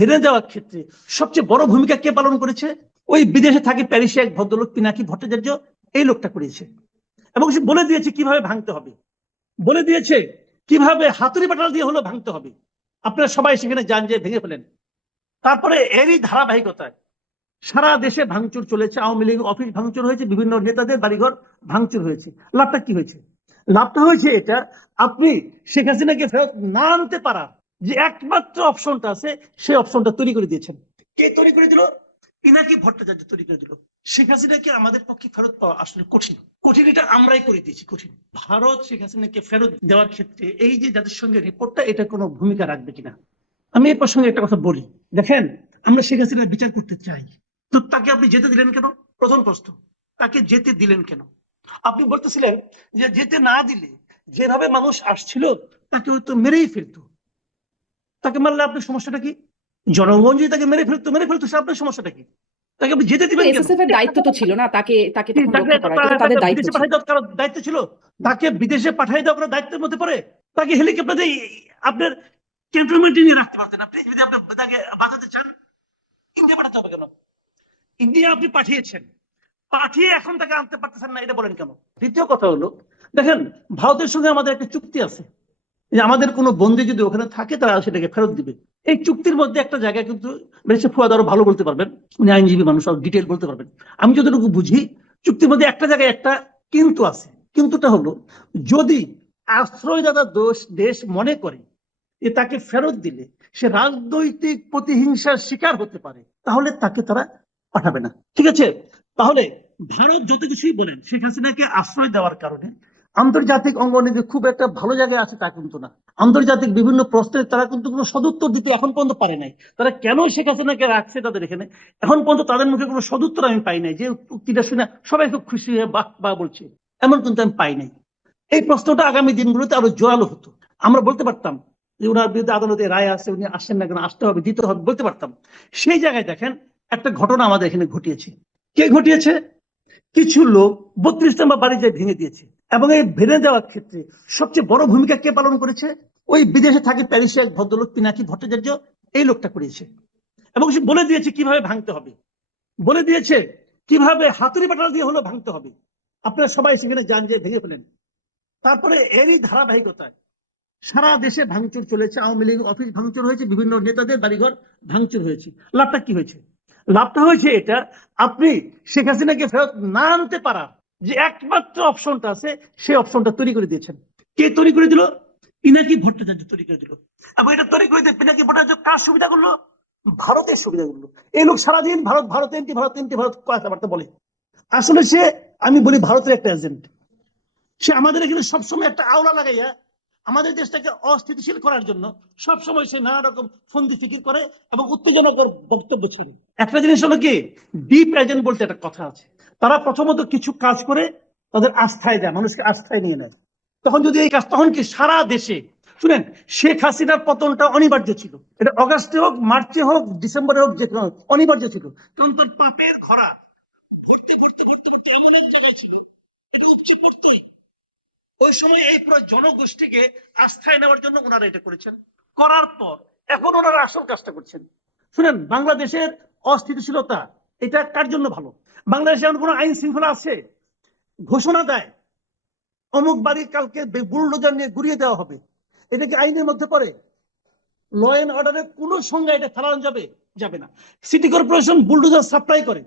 ভেঙে দেওয়ার ক্ষেত্রে সবচেয়ে বড় ভূমিকা কে পালন করেছে ওই বিদেশে থাকে প্যারিসে এক ভদ্রলোক পিনাকি ভট্টাচার্য এই লোকটা করেছে এবং সে বলে দিয়েছে কিভাবে ভাঙতে হবে বলে দিয়েছে কিভাবে হাতুড়ি পাটাল দিয়ে হলো ভাঙতে হবে আপনারা সবাই সেখানে যান যে ভেঙে ফেলেন তারপরে এরই ধারাবাহিকতায় সারা দেশে ভাঙচুর চলেছে আওয়ামী লীগ অফিস ভাঙচুর হয়েছে বিভিন্ন নেতাদের বাড়িঘর ভাঙচুর হয়েছে লাভটা কি হয়েছে লাভটা হয়েছে এটা আপনি শেখ হাসিনাকে ফেরত না আনতে পারার যে একমাত্র অপশনটা আছে সেই অপশনটা তৈরি করে দিয়েছেন কে তৈরি করে দিল পিনাকি ভট্টাচার্য তৈরি করে দিল শেখ হাসিনাকে আমাদের পক্ষে ফেরত পাওয়া আসলে কঠিন কঠিন এটা আমরাই করে দিয়েছি কঠিন ভারত শেখ হাসিনাকে ফেরত দেওয়ার ক্ষেত্রে এই যে জাতিসংঘের রিপোর্টটা এটা কোনো ভূমিকা রাখবে কিনা আমি এর প্রসঙ্গে একটা কথা বলি দেখেন আমরা শেখ হাসিনা বিচার করতে চাই তো তাকে আপনি যেতে দিলেন কেন প্রথম প্রশ্ন তাকে যেতে দিলেন কেন আপনি বলতেছিলেন যে যেতে না দিলে যেভাবে মানুষ আসছিল তাকে হয়তো মেরেই ফেলতো তাকে মারলে আপনার সমস্যাটা কি জনগণ যদি তাকে মেরে ফেলতো মেরে ফেলতো আপনার সমস্যাটা কি তাকে আপনি যেতে দিবেন দায়িত্ব তো ছিল না তাকে তাকে পাঠাই দায়িত্ব ছিল তাকে বিদেশে পাঠাই দায়িত্বের মধ্যে পড়ে তাকে হেলিকপ্টার দিয়ে আপনার ক্যান্টনমেন্টে নিয়ে রাখতে পারতেন আপনি যদি আপনি তাকে বাঁচাতে চান ইন্ডিয়া পাঠাতে হবে কেন ইন্ডিয়া আপনি পাঠিয়েছেন পাঠিয়ে এখন তাকে আনতে পারতেছেন না এটা বলেন কেন দ্বিতীয় কথা হলো দেখেন ভারতের সঙ্গে আমাদের একটা চুক্তি আছে আমাদের কোনো বন্দি যদি ওখানে থাকে তারা সেটাকে ফেরত দিবে এই চুক্তির মধ্যে একটা জায়গায় কিন্তু বেশি ফুয়াদ আরো ভালো বলতে পারবেন উনি আইনজীবী মানুষ আরো ডিটেল বলতে পারবেন আমি যতটুকু বুঝি চুক্তির মধ্যে একটা জায়গায় একটা কিন্তু আছে কিন্তুটা হলো যদি আশ্রয়দাতা দোষ দেশ মনে করে যে তাকে ফেরত দিলে সে রাজনৈতিক প্রতিহিংসার শিকার হতে পারে তাহলে তাকে তারা পাঠাবে না ঠিক আছে তাহলে ভারত যত কিছুই বলেন শেখ হাসিনাকে আশ্রয় দেওয়ার কারণে আন্তর্জাতিক অঙ্গনে যে খুব একটা ভালো জায়গায় আছে তা কিন্তু না আন্তর্জাতিক বিভিন্ন প্রশ্নের তারা কিন্তু কোনো সদুত্তর দিতে এখন পর্যন্ত পারে নাই তারা কেন শেখ হাসিনাকে রাখছে তাদের এখানে এখন পর্যন্ত তাদের মুখে কোনো সদুত্তর আমি পাই নাই যে উক্তিটা শুনে সবাই খুব খুশি হয়ে বাহ বা বলছে এমন কিন্তু আমি পাই নাই এই প্রশ্নটা আগামী দিনগুলোতে আরো জোরালো হতো আমরা বলতে পারতাম যে ওনার বিরুদ্ধে আদালতে রায় আছে উনি আসেন না কেন আসতে হবে দিতে হবে বলতে পারতাম সেই জায়গায় দেখেন একটা ঘটনা আমাদের এখানে ঘটিয়েছে কে ঘটিয়েছে কিছু লোক বত্রিশ নম্বর বাড়ি যায় ভেঙে দিয়েছে এবং এই ভেঙে দেওয়ার ক্ষেত্রে সবচেয়ে বড় ভূমিকা কে পালন করেছে ওই বিদেশে থাকে প্যারিসে এক ভদ্রলোক পিনাকি ভট্টাচার্য এই লোকটা করিয়েছে এবং সে বলে দিয়েছে কিভাবে ভাঙতে হবে বলে দিয়েছে কিভাবে হাতুড়ি পাটাল দিয়ে হলো ভাঙতে হবে আপনারা সবাই সেখানে যান যে ভেঙে ফেলেন তারপরে এরই ধারাবাহিকতায় সারা দেশে ভাঙচুর চলেছে আওয়ামী লীগ অফিস ভাঙচুর হয়েছে বিভিন্ন নেতাদের বাড়িঘর ভাঙচুর হয়েছে লাভটা কি হয়েছে লাভটা হয়েছে এটা আপনি শেখ হাসিনাকে ফেরত না আনতে পারার যে একমাত্র অপশনটা আছে সেই অপশনটা তৈরি করে দিয়েছেন কে তৈরি করে দিল পিনাকি ভট্টাচার্য তৈরি করে দিল এবং এটা তৈরি করে দিয়ে পিনাকি ভট্টাচার্য কার সুবিধা করলো ভারতের সুবিধা করলো এই লোক সারাদিন ভারত ভারত এনটি ভারত এনটি ভারত কথাবার্তা বলে আসলে সে আমি বলি ভারতের একটা এজেন্ট সে আমাদের এখানে সবসময় একটা আওলা লাগাইয়া আমাদের দেশটাকে অস্থিতিশীল করার জন্য সবসময় সে নানা রকম ফন্দি ফিকির করে এবং উত্তেজনাকর বক্তব্য ছাড়ে একটা জিনিস হলো কি ডিপ এজেন্ট বলতে একটা কথা আছে তারা প্রথমত কিছু কাজ করে তাদের আস্থায় দেয় মানুষকে আস্থায় নিয়ে নেয় তখন যদি এই কাজ তখন কি সারা দেশে শুনেন শেখ হাসিনার পতনটা অনিবার্য ছিল এটা অগাস্টে হোক মার্চে হোক ডিসেম্বরে হোক যে অনিবার্য ছিল কারণ তার পাপের ঘোড়া ভর্তি ভর্তি ভর্তি ভর্তি এমন এক জায়গায় ছিল এটা উচ্চ পড়তই ওই সময় এই পুরো জনগোষ্ঠীকে আস্থায় নেওয়ার জন্য ওনারা এটা করেছেন করার পর এখন ওনারা আসল কাজটা করছেন শুনেন বাংলাদেশের অস্থিতিশীলতা এটা কার জন্য ভালো বাংলাদেশে এমন কোনো আইন শৃঙ্খলা আছে ঘোষণা দেয় অমুক বাড়ি কালকে বুলডোজার নিয়ে ঘুরিয়ে দেওয়া হবে এটা কি আইনের মধ্যে পড়ে ল অ্যান্ড অর্ডারের কোন সংজ্ঞা এটা ফেলানো যাবে যাবে না সিটি কর্পোরেশন বুলডোজার সাপ্লাই করে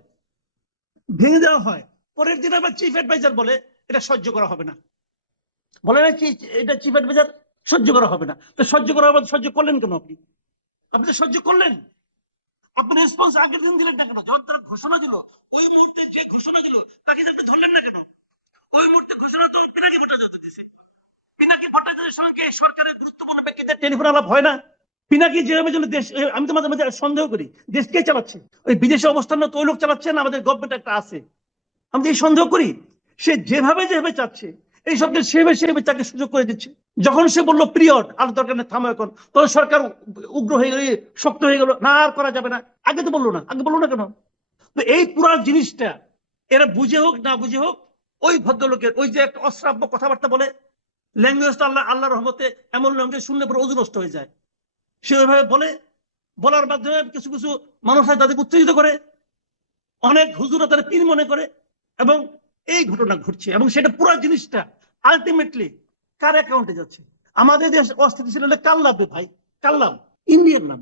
ভেঙে দেওয়া হয় পরের দিন আবার চিফ অ্যাডভাইজার বলে এটা সহ্য করা হবে না বলে না কি এটা চিফ অ্যাডভাইজার সহ্য করা হবে না তো সহ্য করা সহ্য করলেন কেন আপনি আপনি তো সহ্য করলেন আপনি রেসপন্স আগের দিন দিলেন না কেন যখন তারা ঘোষণা দিল ওই মুহূর্তে যে ঘোষণা দিল তাকে আপনি ধরলেন না কেন ওই মুহূর্তে ঘোষণা তো পিনাকি ভট্টাচার্য পিনাকি ভট্টাচার্যের সঙ্গে সরকারের গুরুত্বপূর্ণ ব্যক্তিদের টেলিফোন আলাপ হয় না পিনাকি জন্য দেশ আমি তো মাঝে মাঝে সন্দেহ করি দেশকে চালাচ্ছে ওই বিদেশে অবস্থান তো ওই লোক চালাচ্ছে না আমাদের গভর্নমেন্ট একটা আছে আমি এই সন্দেহ করি সে যেভাবে যেভাবে চাচ্ছে এই সবকে সেভাবে সেভাবে তাকে সুযোগ করে দিচ্ছে যখন সে বলল পিরিয়ড আর দরকার থামো এখন তখন সরকার উগ্র হয়ে গেল শক্ত হয়ে গেল না আর করা যাবে না আগে তো বললো না আগে বললো না কেন তো এই পুরা জিনিসটা এরা বুঝে হোক না বুঝে হোক ওই ভদ্রলোকের ওই যে একটা অশ্রাব্য কথাবার্তা বলে ল্যাঙ্গুয়েজটা আল্লাহ আল্লাহ রহমতে এমন ল্যাঙ্গুয়েজ শুনলে পরে অজু নষ্ট হয়ে যায় সে ওইভাবে বলে বলার মাধ্যমে কিছু কিছু মানুষ হয় তাদেরকে উত্তেজিত করে অনেক হুজুর তাদের পীর মনে করে এবং এই ঘটনা ঘটছে এবং সেটা পুরো জিনিসটা আলটিমেটলি কার অ্যাকাউন্টে যাচ্ছে আমাদের দেশ অস্থিতিশীল হলে কার লাভে ভাই কার লাভ ইন্ডিয়ার নাম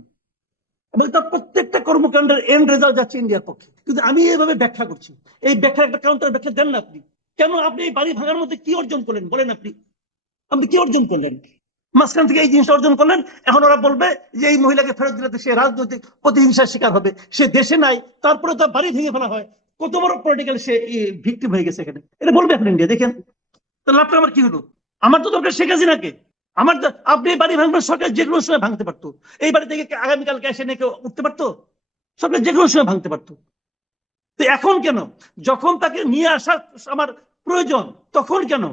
এবং তার প্রত্যেকটা কর্মকাণ্ডের এন্ড রেজাল্ট যাচ্ছে ইন্ডিয়ার পক্ষে কিন্তু আমি এইভাবে ব্যাখ্যা করছি এই ব্যাখ্যা একটা কাউন্টার ব্যাখ্যা দেন না আপনি কেন আপনি এই বাড়ি ভাঙার মধ্যে কি অর্জন করলেন বলেন আপনি আপনি কি অর্জন করলেন মাঝখান থেকে এই জিনিসটা অর্জন করলেন এখন ওরা বলবে যে এই মহিলাকে ফেরত দিলে সে রাজনৈতিক প্রতিহিংসার শিকার হবে সে দেশে নাই তারপরে তার বাড়ি ভেঙে ফেলা হয় কত বড় পলিটিক্যাল সে ভিক্টিম হয়ে গেছে এখানে এটা বলবে এখন ইন্ডিয়া দেখেন তো লাভটা আমার কি হলো আমার তো দরকার শেখ হাসিনাকে আমার আপনি বাড়ি ভাঙবেন সরকার যে কোনো সময় ভাঙতে পারতো এই বাড়ি থেকে আগামীকাল ক্যাশে নিয়ে কেউ উঠতে পারতো সরকার যে কোনো সময় ভাঙতে পারতো তো এখন কেন যখন তাকে নিয়ে আসার আমার প্রয়োজন তখন কেন